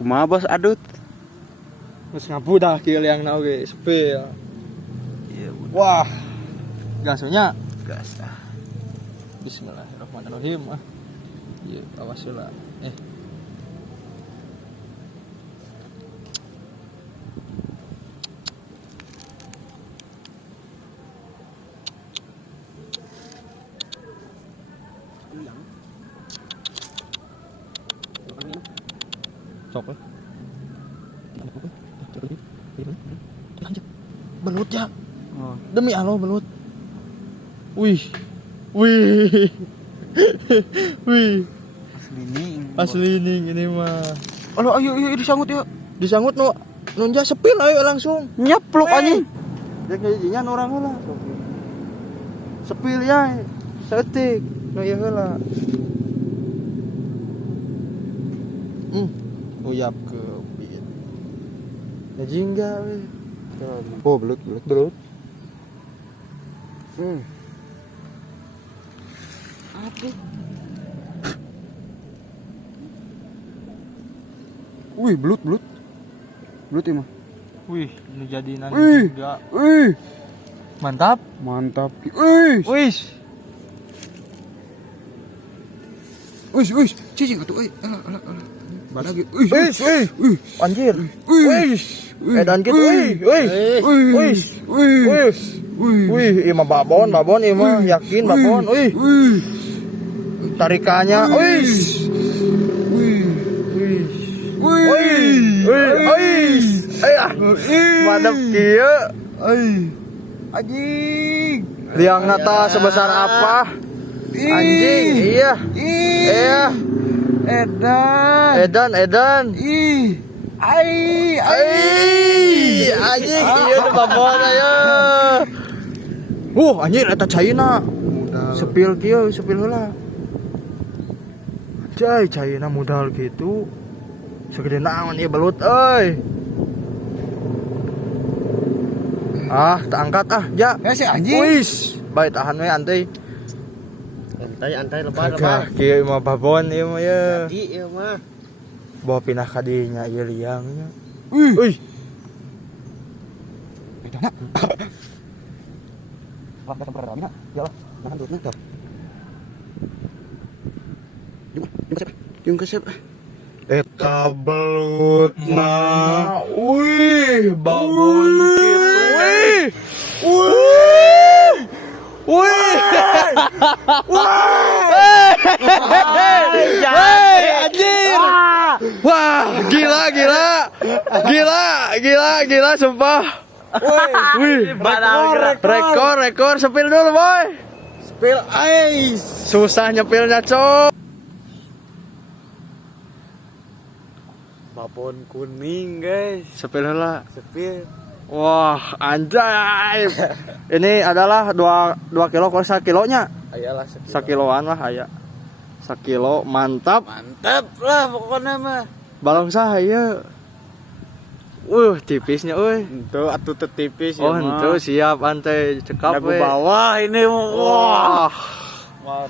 Kumaha bos adut? Terus ngabu dah kieu yang na oge sepil. Iya, Wah. Gasnya gas ah. Bismillahirrahmanirrahim. Iya, awas heula. Sok lah. Belut ya. Oh, Demi Allah belut. Wih. Wih. Wih. Asli ini mah. ayo ayo disangut yuk. Disangut nu nunja sepil ayo langsung. Nyepluk anjing. Dek nyajian orang heula. Sepil ya. Setik. Nu ieu heula. Uyap ke ubin. Jingga we. Oh, belut. Apa? Wih, belut. Belut ini mah. Wih, ini jadi nanti Wih. juga. Wih, Mantap. Wih. Wih. Cici atuh euy. Alah. Badagi. Wih. Anjir. Wih. Edan gitu. Wih, ieu mah babon ieu mah yakin babon. Wih. Tarikannya. Wih. Madep kieu. Anjing. Liang nata sebesar apa? Anjing, iya. Edan. Ih. Anjing, ieu teh babon aya. Anjir eta caina. Sepil heula. Anjay, caina modal gitu. Segede naon ieu belut euy. Tak angkat ja. Ya si anjing. Wis, bae tahan we anteuy. Antai lebar. Kieu mah babon ieu mah ye. Jadi ieu mah. Bawa pindah ka dinya ieu liangnya. Wih. Bedana. Wah, datang ke ramina. Ya Allah, nahan duitnya tuh. Jum kesep. Eta belutna. Wih, babon kitu. Anjir. Wah, gila sumpah. Wih, rekor sepil dulu boy. Spill ice. Susah nyepilnya cok. Babon kuning guys. Sepil heula. Sepil. Wah, anjay. Ini adalah 2 kilo kalau 1 kilonya. Ayalah 1 kiloan lah aya. 1 kilo mantap. Mantap lah pokoknya mah. Balong saya. Tipisnya euy. Itu atuh teu tipis ya. Oh, itu siap antai cekap Dagu we. bawah ini mah. Wah,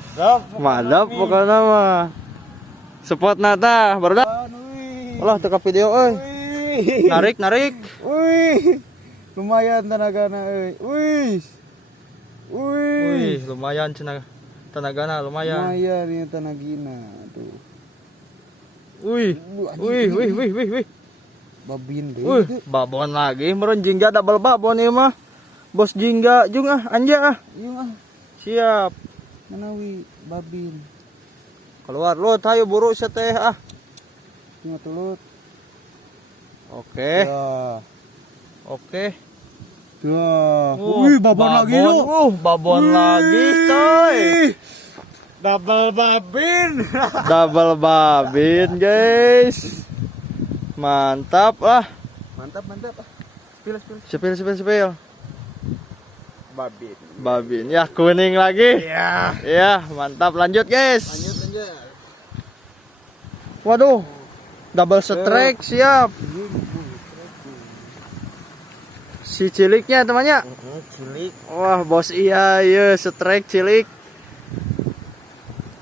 Mantap. pokoknya mah. Spot nata, baru dah. Ulah teka video euy. Narik. Wih. Lumayan tenagana euy. Wih. Lumayan tenagana lumayan. Lumayan ini tenagina tuh. Wih. Babin deh. Babon lagi, meureun jingga double babon ieu mah. Bos jingga jeung anja. Iya Siap. Manawi babin. Keluar lu hayu buru teh ah. Cuma telut. Oke. Ya. Wih, babon lagi yuk. Babon lagi, coy. Double Babin, guys. Mantap ah. Mantap. Sepil. Babin. Babin. Ya, kuning lagi. Ya, mantap. Lanjut, guys. Lanjut. Waduh. Double strike siap. Si ciliknya temannya. Cilik. Wah, bos iya strike cilik.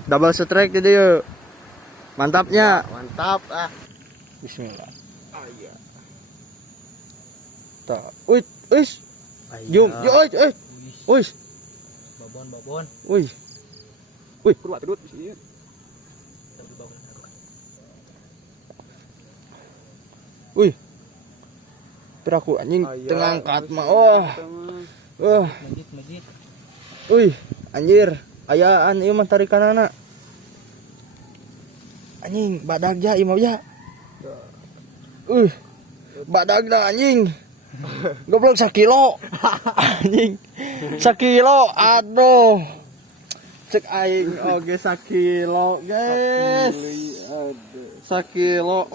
Double strike jadi yuk. Mantapnya. Mantap ah. Bismillah. Aya. Tak. Uy, uis. Jum, yo, uy. Uy, Babon. uy. Uy, Kudu atudut sih. uy. Piraku anjing Aya. tengangkat mah. Wah. Wah. Majid. Uy, anjir. Ayaan ieu mah tarikanana. Anjing, badag ja imah ja. Badag dah anjing. Goblok 1 kilo. Anjing. 1 kilo. Aduh. Cek aing oge 1 kilo, guys. 1 kilo.